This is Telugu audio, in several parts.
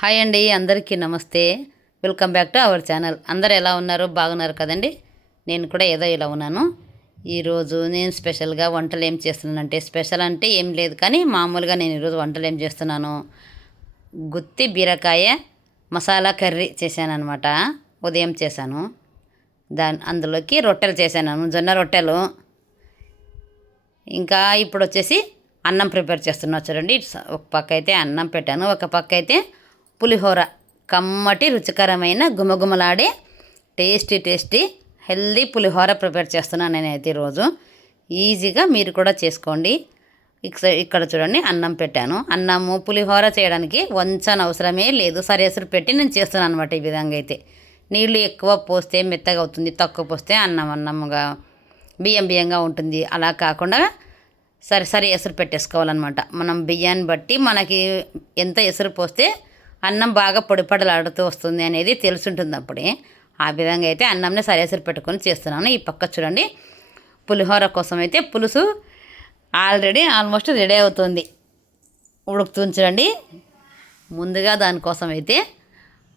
హాయ్ అండి అందరికీ నమస్తే. Welcome back to our channel. అందరు ఎలా ఉన్నారు? బాగున్నారు కదండి? నేను కూడా ఏదో ఇలా ఉన్నాను. ఈరోజు నేను స్పెషల్గా వంటలు ఏం చేస్తున్నానంటే స్పెషల్ అంటే ఏం లేదు కానీ మామూలుగా నేను ఈరోజు వంటలు ఏం చేస్తున్నాను? గుత్తి బీరకాయ మసాలా కర్రీ చేశాను అనమాట ఉదయం చేశాను. దాని అందులోకి రొట్టెలు చేశాను. జొన్న రొట్టెలు. ఇంకా ఇప్పుడు వచ్చేసి అన్నం ప్రిపేర్ చేస్తున్నా చూడండి. ఒక పక్క అయితే అన్నం పెట్టాను. ఒక పక్క అయితే పులిహోర కమ్మటి రుచికరమైన గుమగుమలాడే tasty tasty healthy pulihora prepare చేస్తున్నాను నేనైతే ఈరోజు. ఈజీగా మీరు కూడా చేసుకోండి. ఇక్కడ చూడండి అన్నం పెట్టాను. అన్నము పులిహోర చేయడానికి వంచన అవసరమే లేదు. సరేసరి పెట్టి నేను చేస్తున్నాను అనమాట ఈ విధంగా అయితే. నీళ్ళు ఎక్కువ పోస్తే మెత్తగా అవుతుంది తక్కువ పోస్తే అన్నం అన్నముగా బియ్యం బియ్యంగా ఉంటుంది. అలా కాకుండా సరి సరి ఎసురు పెట్టేసుకోవాలన్నమాట. మనం బియ్యాన్ని బట్టి మనకి ఎంత ఎసురు పోస్తే అన్నం బాగా పొడిపడలాడుతూ వస్తుంది అనేది తెలుసుంటుంది అప్పుడే. ఆ విధంగా అయితే అన్నంని సరేసరి పెట్టుకొని చేస్తున్నాను. ఈ పక్క చూడండి పులిహోర కోసం అయితే పులుసు ఆల్రెడీ ఆల్మోస్ట్ రెడీ అవుతుంది. ఉడుకుతుంది చూడండి. ముందుగా దానికోసం అయితే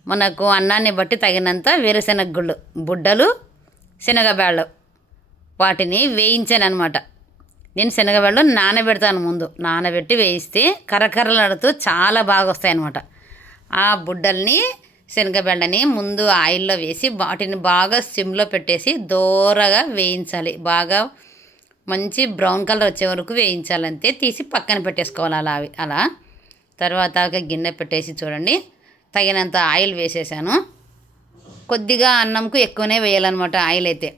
మనకు అన్నాన్ని బట్టి తగినంత వేరుశెనగ గుళ్ళు బుడ్డలు శనగబేళ్ళు వాటిని వేయించాను అనమాట నేను శనగబేళ్ళు నానబెడతాను ముందు. నానబెట్టి వేయిస్తే కరకరలాడుతూ చాలా బాగా వస్తాయి అనమాట ఆ బుడ్డల్ని శనగబెండని ముందు ఆయిల్లో వేసి వాటిని బాగా సిమ్లో పెట్టేసి దోరగా వేయించాలి. బాగా మంచి బ్రౌన్ కలర్ వచ్చే వరకు వేయించాలంతే. తీసి పక్కన పెట్టేసుకోవాలి అలా అవి అలా. తర్వాత ఒక గిన్నె పెట్టేసి చూడండి. తగినంత ఆయిల్ వేసేసాను. కొద్దిగా అన్నంకు ఎక్కువనే వేయాలన్నమాట ఆయిల్ అయితే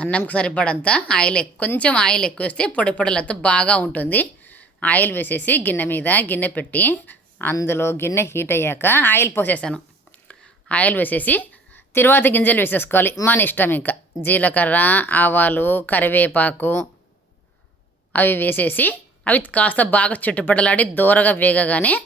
అన్నంకు సరిపడంత ఆయిల్ కొంచెం ఆయిల్ ఎక్కువ వేస్తే పొడి పొడలతో బాగా ఉంటుంది. ఆయిల్ వేసేసి గిన్నె మీద గిన్నె పెట్టి అందులో గిన్నె హీట్ అయ్యాక ఆయిల్ పోసేసాను. ఆయిల్ వేసేసి తర్వాత గింజలు వేసేసుకోవాలి. మన ఇష్టం ఇంకా. జీలకర్ర ఆవాలు కరివేపాకు అవి వేసేసి అవి కాస్త బాగా చుట్టుపడలాడి దూరగా వేగగానే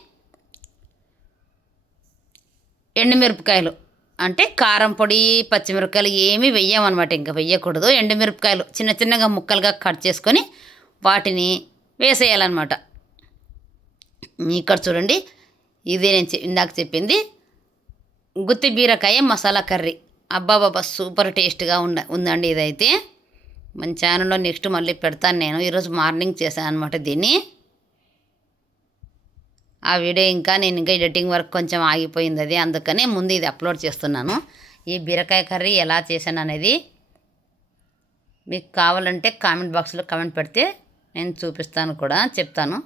ఎండుమిరపకాయలు అంటే కారం పొడి పచ్చిమిరపకాయలు ఏమీ వెయ్యమన్నమాట. ఇంకా వెయ్యకూడదు. ఎండుమిరపకాయలు చిన్న చిన్నగా ముక్కలుగా కట్ చేసుకొని వాటిని వేసేయాలన్నమాట. ఇక్కడ చూడండి. ఇదే నేను చె- ఇందాక చెప్పింది. గుత్తి బీరకాయ మసాలా కర్రీ. అబ్బాబాబా సూపర్ టేస్ట్గా ఉండ ఉందండి ఇదైతే. మన ఛానల్లో నెక్స్ట్ మళ్ళీ పెడతాను నేను. ఈరోజు మార్నింగ్ చేశాను అనమాట దీన్ని. ఆ వీడియో ఇంకా నేను ఇంకా ఎడిటింగ్ వర్క్ కొంచెం ఆగిపోయింది అది. అందుకని ముందు ఇది అప్లోడ్ చేస్తున్నాను. ఈ బీరకాయ కర్రీ ఎలా చేశాను అనేది మీకు కావాలంటే కామెంట్ బాక్స్లో కామెంట్ పెడితే నేను చూపిస్తాను కూడా చెప్తాను.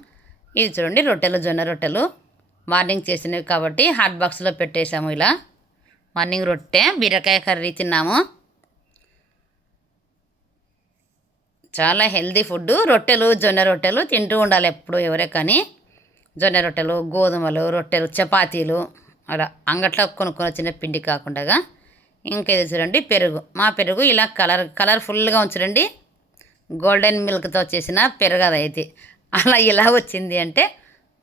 ఇది చూడండి రొట్టెలు జొన్న రొట్టెలు. మార్నింగ్ చేసినవి కాబట్టి హాట్ బాక్స్లో పెట్టేసాము ఇలా. మార్నింగ్ రొట్టె బీరకాయ కర్రీ తిన్నాము. చాలా హెల్దీ ఫుడ్ రొట్టెలు జొన్న రొట్టెలు తింటూ ఉండాలి ఎప్పుడు ఎవరే కానీ. జొన్న రొట్టెలు గోధుమలు రొట్టెలు చపాతీలు అలా అంగట్లో కొనుక్కొని వచ్చిన పిండి కాకుండా. ఇంకా ఇది చూడండి పెరుగు. మా పెరుగు ఇలా కలర్ కలర్ఫుల్గా ఉంచడండి. గోల్డెన్ మిల్క్తో చేసిన పెరుగు అదైతే. అలా ఎలా వచ్చింది అంటే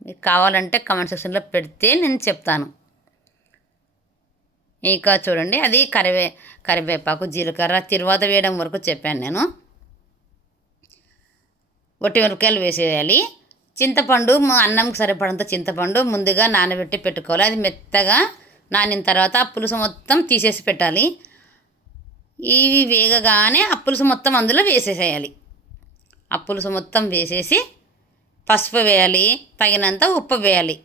మీకు కావాలంటే కామెంట్ సెక్షన్లో పెడితే నేను చెప్తాను. ఇంకా చూడండి అది కరివే కరివేపాకు జీలకర్ర తిరువాత వేయడం వరకు చెప్పాను నేను. ఒట్టి మిరపకాయలు వేసేయాలి. చింతపండు అన్నంకి సరిపడంత చింతపండు ముందుగా నానబెట్టి పెట్టుకోవాలి. అది మెత్తగా నానిన తర్వాత ఆ పులుసు మొత్తం తీసేసి పెట్టాలి. ఇవి వేగగానే ఆ పులుసు మొత్తం అందులో వేసేసేయాలి. ఆ పులుసు మొత్తం వేసేసి పసుపు వేయాలి తగినంత ఉప్పు వేయాలి.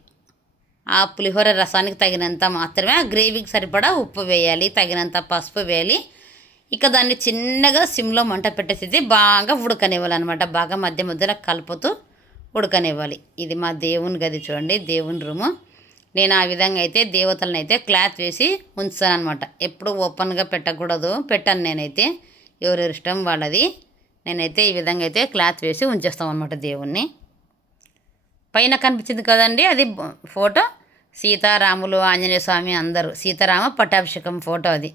ఆ పులిహోర రసానికి తగినంత మాత్రమే ఆ గ్రేవీకి సరిపడా ఉప్పు వేయాలి తగినంత పసుపు వేయాలి. ఇక దాన్ని చిన్నగా సిమ్లో మంట పెట్టేసి బాగా ఉడకనివ్వాలన్నమాట. బాగా మధ్య మధ్యలో కలుపుతూ ఉడకనివ్వాలి. ఇది మా దేవుని గది చూడండి దేవుని రూము. నేను ఆ విధంగా అయితే దేవతలను అయితే క్లాత్ వేసి ఉంచుతాను అనమాట ఎప్పుడు ఓపెన్గా పెట్టకూడదు పెట్టాను నేనైతే. ఎవరెవరి ఇష్టం వాళ్ళది నేనైతే ఈ విధంగా అయితే క్లాత్ వేసి ఉంచేస్తాం అనమాట దేవుణ్ణి. పైన కనిపించింది కదండి అది ఫోటో. సీతారాములు ఆంజనేయ స్వామి అందరూ. సీతారామ పట్టాభిషేకం ఫోటో అది.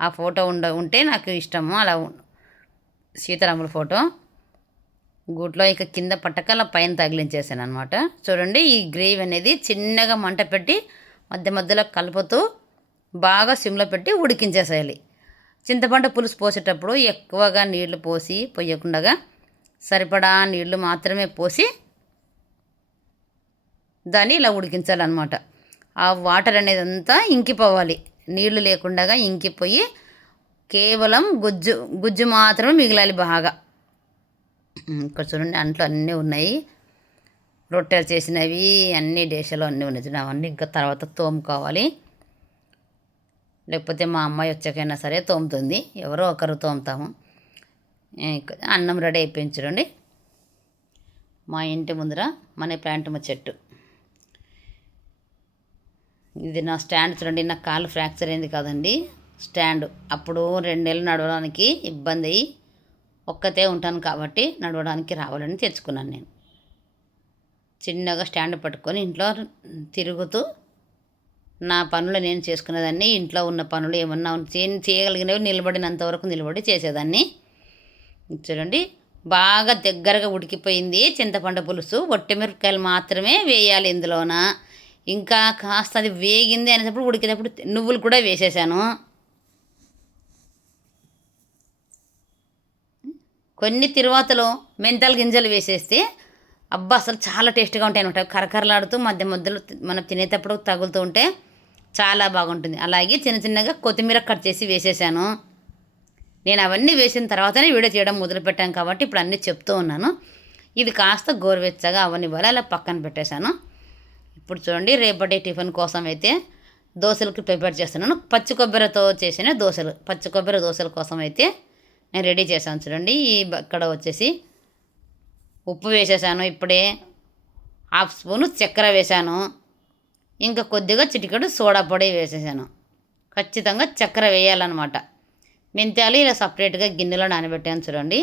ఆ ఫోటో ఉండ ఉంటే నాకు ఇష్టము. అలా సీతారాముల ఫోటో. గూట్లో ఇక కింద పట్టకల పైన తగిలించేసాను అనమాట చూడండి ఈ గ్రేవీ అనేది చిన్నగా మంట పెట్టి మధ్య మధ్యలో కలుపుతూ బాగా సిమ్లో పెట్టి ఉడికించేసేయాలి. చింతపండు పులుసు పోసేటప్పుడు ఎక్కువగా నీళ్ళు పోసి పోయకుండా సరిపడా నీళ్ళు మాత్రమే పోసి దాన్ని ఇలా ఉడికించాలన్నమాట. ఆ వాటర్ అనేది అంతా ఇంకిపోవాలి. నీళ్ళు లేకుండా ఇంకిపోయి కేవలం గుజ్జు గుజ్జు మాత్రమే మిగిలాలి బాగా. ఇక్కడ చూడండి అంట్లో అన్నీ ఉన్నాయి. రొట్టెలు చేసినవి అన్ని డేషలో అన్నీ ఉన్నాయి. అవన్నీ ఇంకా తర్వాత తోముకోవాలి. లేకపోతే మా అమ్మాయి వచ్చాకైనా సరే తోముతుంది. ఎవరో ఒకరు తోముతాము. అన్నం రెడీ అయిపోయింది చూడండి. మా ఇంటి ముందర మన ప్లాంట్ చెట్టు ఇది నా స్టాండ్ చూడండి నా కాలు ఫ్రాక్చర్ అయింది కదండి. స్టాండ్. అప్పుడు రెండు నెలలు నడవడానికి ఇబ్బంది అయ్యి ఒక్కతే ఉంటాను కాబట్టి నడవడానికి రావాలని తెచ్చుకున్నాను నేను. చిన్నగా స్టాండ్ పట్టుకొని ఇంట్లో తిరుగుతూ నా పనులు నేను చేసుకునేదాన్ని. ఇంట్లో ఉన్న పనులు ఏమన్నా చే- చేయగలిగినవి నిలబడినంత వరకు నిలబడి చేసేదాన్ని. చూడండి బాగా దగ్గరగా ఉడికిపోయింది చింతపండు పులుసు. ఒట్టిమిరపకాయలు మాత్రమే వేయాలి ఇందులోన. ఇంకా కాస్త అది వేగింది అనేటప్పుడు ఉడికేటప్పుడు నువ్వులు కూడా వేసేసాను. కొన్ని తిరువాతలో మెంతల గింజలు వేసేస్తే అబ్బా అసలు చాలా టేస్ట్గా ఉంటాయి అనమాట కరకరలాడుతూ మధ్య మధ్యలో మనం తినేటప్పుడు తగులుతూ ఉంటే చాలా బాగుంటుంది. అలాగే చిన్న చిన్నగా కొత్తిమీర కట్ చేసి వేసేసాను. నేను అవన్నీ వేసిన తర్వాతనే వీడియో చేయడం మొదలుపెట్టాను కాబట్టి ఇప్పుడు అన్నీ చెప్తూ ఉన్నాను. ఇది కాస్త గోరువెచ్చగా అవన్నీ అవనివ్వాలి. అలా పక్కన పెట్టేశాను. ఇప్పుడు చూడండి రేపటి టిఫిన్ కోసం అయితే దోశలకు ప్రిపేర్ చేస్తున్నాను. పచ్చి కొబ్బరితో చేసిన దోశలు పచ్చి కొబ్బరి దోశల కోసం అయితే నేను రెడీ చేశాను చూడండి. ఈ ఇక్కడ వచ్చేసి ఉప్పు వేసేసాను ఇప్పుడే హాఫ్ స్పూను చక్కెర వేశాను. ఇంకా కొద్దిగా చిటికెడు సోడా పొడి వేసేసాను. ఖచ్చితంగా చక్కెర వేయాలన్నమాట. మెంతాలు ఇలా సపరేట్గా గిన్నెలో నానబెట్టాను చూడండి.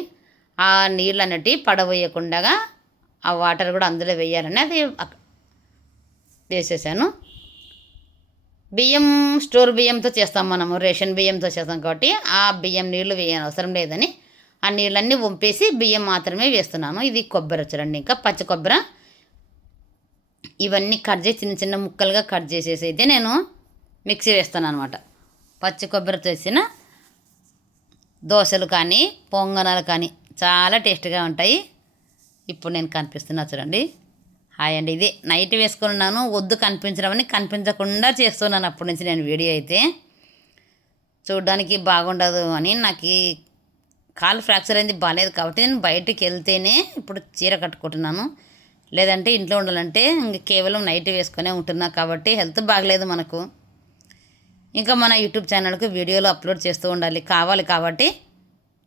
ఆ నీళ్ళు అన్నటి పడవేయకుండా ఆ వాటర్ కూడా అందులో వేయాలని అది వేసేసాను బియ్యం స్టోర్ బియ్యంతో చేస్తాం మనము రేషన్ బియ్యంతో చేస్తాం కాబట్టి ఆ బియ్యం నీళ్ళు వేయని అవసరం లేదని. ఆ నీళ్ళన్నీ వంపేసి బియ్యం మాత్రమే వేస్తున్నాను. ఇది కొబ్బరి చూడండి ఇంకా పచ్చి కొబ్బరి. ఇవన్నీ కట్ చేసి చిన్న చిన్న ముక్కలుగా కట్ చేసేసి అయితే నేను మిక్సీ వేస్తాను అనమాట పచ్చి కొబ్బరి చేసిన దోశలు కానీ పొంగనాలు కానీ చాలా టేస్ట్గా ఉంటాయి. ఇప్పుడు నేను కనిపిస్తున్నా చూడండి. హాయ్ అండి ఇది నైట్ వేసుకున్నాను వద్దు కనిపించడం అని కనిపించకుండా చేస్తున్నాను అప్పటి నుంచి నేను వీడియో అయితే. చూడడానికి బాగుండదు అని నాకు కాలు ఫ్రాక్చర్ అయింది బాగాలేదు కాబట్టి నేను బయటికి వెళ్తేనే ఇప్పుడు చీర కట్టుకుంటున్నాను. లేదంటే ఇంట్లో ఉండాలంటే ఇంక కేవలం నైట్ వేసుకునే ఉంటున్నా కాబట్టి హెల్త్ బాగలేదు మనకు. ఇంకా మన యూట్యూబ్ ఛానల్కి వీడియోలు అప్లోడ్ చేస్తూ ఉండాలి. కావాలి కాబట్టి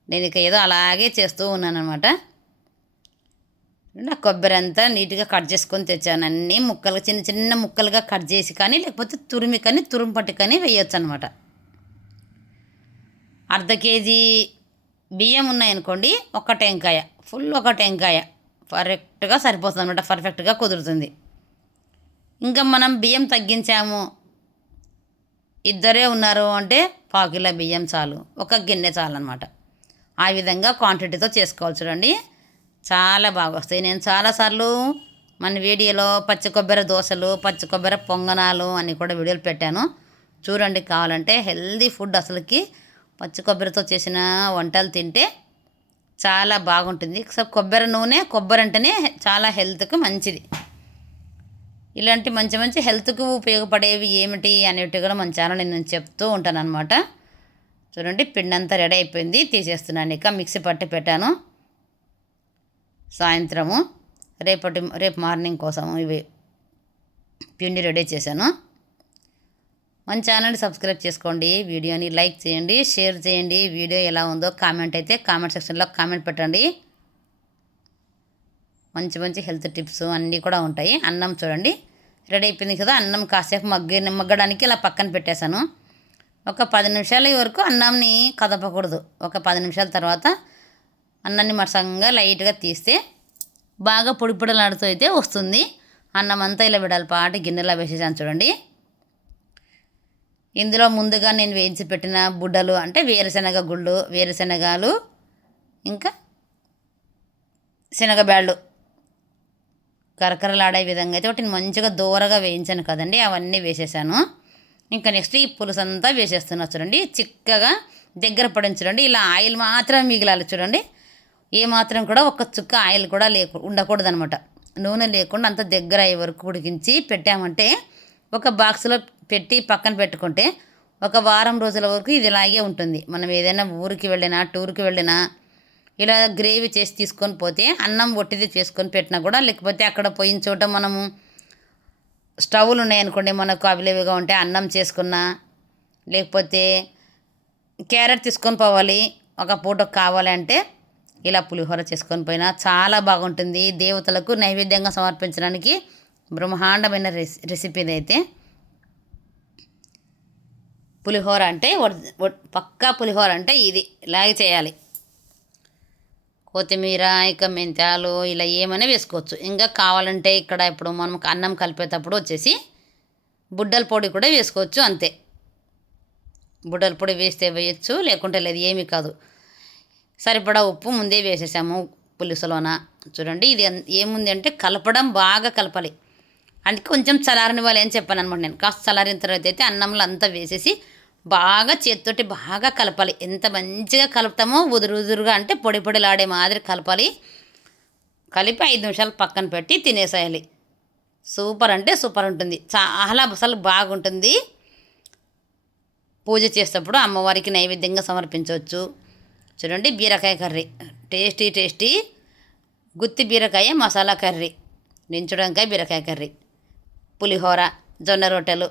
నేను ఇక ఏదో అలాగే చేస్తూ ఉన్నాను అనమాట నా కొబ్బరి అంతా నీట్గా కట్ చేసుకొని తెచ్చాను. అన్ని ముక్కలు చిన్న చిన్న ముక్కలుగా కట్ చేసి కానీ లేకపోతే తురిమి కానీ తురుము పట్టి కానీ వేయొచ్చు అనమాట అర్ధ కేజీ బియ్యం ఉన్నాయనుకోండి ఒక టెంకాయ ఫుల్ ఒక టెంకాయ పర్ఫెక్ట్గా సరిపోతుంది అనమాట పర్ఫెక్ట్గా కుదురుతుంది. ఇంకా మనం బియ్యం తగ్గించాము. ఇద్దరే ఉన్నారు అంటే పావు కిలో బియ్యం చాలు ఒక గిన్నె చాలు అనమాట ఆ విధంగా క్వాంటిటీతో చేసుకోవాలి చూడండి. చాలా బాగా వస్తాయి. నేను చాలాసార్లు మన వీడియోలో పచ్చి కొబ్బరి దోశలు పచ్చి కొబ్బరి పొంగనాలు అని కూడా వీడియోలు పెట్టాను. చూడండి కావాలంటే హెల్దీ ఫుడ్ అసలుకి. పచ్చి కొబ్బరితో చేసిన వంటలు తింటే చాలా బాగుంటుంది. సో కొబ్బరి నూనె కొబ్బరి అంటేనే చాలా హెల్త్కి మంచిది. ఇలాంటి మంచి మంచి హెల్త్కు ఉపయోగపడేవి ఏమిటి అనేవి కూడా మన ఛానల్ నేను చెప్తూ ఉంటాను అనమాట చూడండి పిండి అంతా రెడీ అయిపోయింది. తీసేస్తున్నాను ఇక మిక్సీ పట్టి పెట్టాను. సాయంత్రము రేపటి రేపు మార్నింగ్ కోసం ఇవి పిండి రెడీ చేశాను. మన ఛానల్ సబ్స్క్రైబ్ చేసుకోండి వీడియోని లైక్ చేయండి షేర్ చేయండి. వీడియో ఎలా ఉందో కామెంట్ అయితే కామెంట్ సెక్షన్లో కామెంట్ పెట్టండి. మంచి మంచి హెల్త్ టిప్స్ అన్నీ కూడా ఉంటాయి. అన్నం చూడండి. రెడీ అయిపోయింది కదా అన్నం కాసేపు మగ్గి మగ్గడానికి ఇలా పక్కన పెట్టేశాను. ఒక పది నిమిషాల వరకు అన్నంని కదపకూడదు. ఒక పది నిమిషాల తర్వాత అన్నాన్ని మసంగా లైట్గా తీస్తే బాగా పొడి పొడలాడుతూ అయితే వస్తుంది. అన్నం అంతా ఇలా విడాలి పాటు గిన్నెలో వేసేసాను చూడండి. ఇందులో ముందుగా నేను వేయించి పెట్టిన బుడ్డలు అంటే వేరుశనగ గుళ్ళు వేరుశనగలు ఇంకా శనగబ్యాళ్ళు కరకరలాడే విధంగా అయితే వాటిని మంచిగా దూరగా వేయించాను కదండి అవన్నీ వేసేసాను. ఇంకా నెక్స్ట్ ఈ పులుసు అంతా వేసేస్తున్నా చూడండి. చిక్కగా దగ్గర పడింది చూడండి. ఇలా ఆయిల్ మాత్రం మిగిలాలి చూడండి. ఏ మాత్రం కూడా ఒక చుక్క ఆయిల్ కూడా లేకు ఉండకూడదనమాట. నూనె లేకుండా అంత దగ్గర అయ్యే వరకు ఉడికించి పెట్టామంటే ఒక బాక్స్లో పెట్టి పక్కన పెట్టుకుంటే ఒక వారం రోజుల వరకు ఇది ఇలాగే ఉంటుంది. మనం ఏదైనా ఊరికి వెళ్ళినా టూర్కి వెళ్ళినా ఇలా గ్రేవీ చేసి తీసుకొని పోతే అన్నం ఒట్టిది చేసుకొని పెట్టినా కూడా లేకపోతే అక్కడ పోయిన చోట మనము స్టవ్లు ఉన్నాయనుకోండి మనకు అవిలేవిగా ఉంటే అన్నం చేసుకున్నా లేకపోతే క్యారెట్ తీసుకొని పోవాలి ఒక పూట కావాలంటే ఇలా పులిహోర చేసుకొని పోయినా చాలా బాగుంటుంది. దేవతలకు నైవేద్యంగా సమర్పించడానికి బ్రహ్మాండమైన రెసి రెసిపీ పులిహోర అంటే పక్కా పులిహోర అంటే ఇది. ఇలాగే చేయాలి. కొత్తిమీర ఇక మెంతాలు ఇలా ఏమైనా వేసుకోవచ్చు. ఇంకా కావాలంటే ఇక్కడ ఇప్పుడు మనం అన్నం కలిపేటప్పుడు వచ్చేసి బుడ్డల పొడి కూడా వేసుకోవచ్చు అంతే. బుడ్డల పొడి వేస్తే వేయచ్చు లేకుంటే లేదు ఏమీ కాదు. సరిపడా ఉప్పు ముందే వేసేసాము పులుసులోన. చూడండి ఇది ఏముంది అంటే కలపడం బాగా కలపాలి. అందుకే కొంచెం చలారనివ్వాలి అని చెప్పాను అనమాట నేను. కాస్త చలారిన తర్వాత అయితే అన్నంలో అంతా వేసేసి బాగా చేతితోటి బాగా కలపాలి. ఎంత మంచిగా కలుపుతామో ఉదురు ఉదురుగా అంటే పొడి పొడిలాడే మాదిరి కలపాలి. కలిపి ఐదు నిమిషాలు పక్కన పెట్టి తినేసేయాలి. సూపర్ అంటే సూపర్ ఉంటుంది. చాలా అసలు బాగుంటుంది. పూజ చేసేటప్పుడు అమ్మవారికి నైవేద్యంగా సమర్పించవచ్చు. చూడండి బీరకాయ కర్రీ. Tasty tasty. గుత్తి బీరకాయ మసాలా కర్రీ. నించుడంకాయ బీరకాయ కర్రీ. పులిహోర జొన్న రొట్టెలు.